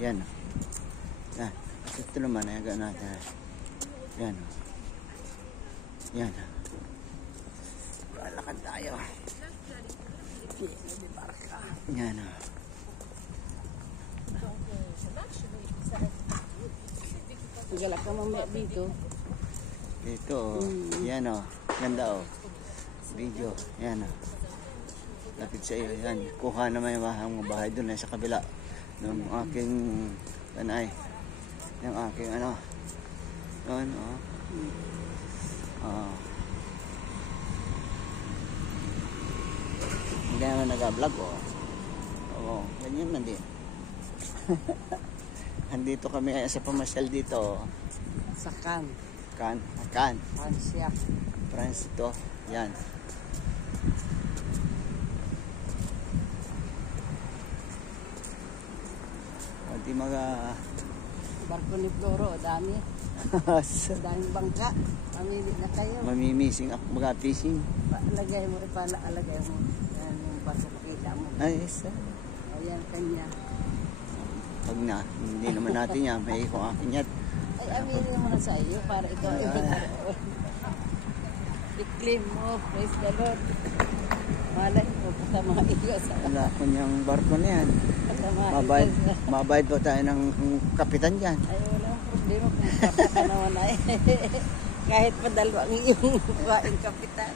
Yan. Yan. Ito naman, ayaga natin. Yan. Yan. Lakad tayo. Yan. Galak ka mamaya dito. Dito, yan o. Ganda o. Video, yan o. Lapit sa iyo, yan. Kuha naman yung bahay doon sa kabila ng aking tanay. Yung aking ano. Yun o. Hindi naman nag-vlog o. Oo, ganyan man din. Andito kami sa pamasyal dito. Sa Can. Francia. France ito. Yan. Pwede Barko ni Floro, dami. Daming bangka. Mamili na kayo. Mamimising ako mag-fishing. Alagay mo, alagay mo. Yan yung barko makita mo. Ay, isa. Ayan, kanya. Pag na, hindi naman natin yan. May ikong akin yan. Ay, aminin mo na sa iyo para ikaw i-claim mo. Praise the Lord. Malay mo sa mga iwas. Wala ko niyang barko na yan. Mabayad pa tayo ng kapitan dyan. Ay, walang problema kung kapaka naman ay. Kahit pa dalawang iyong kapitan.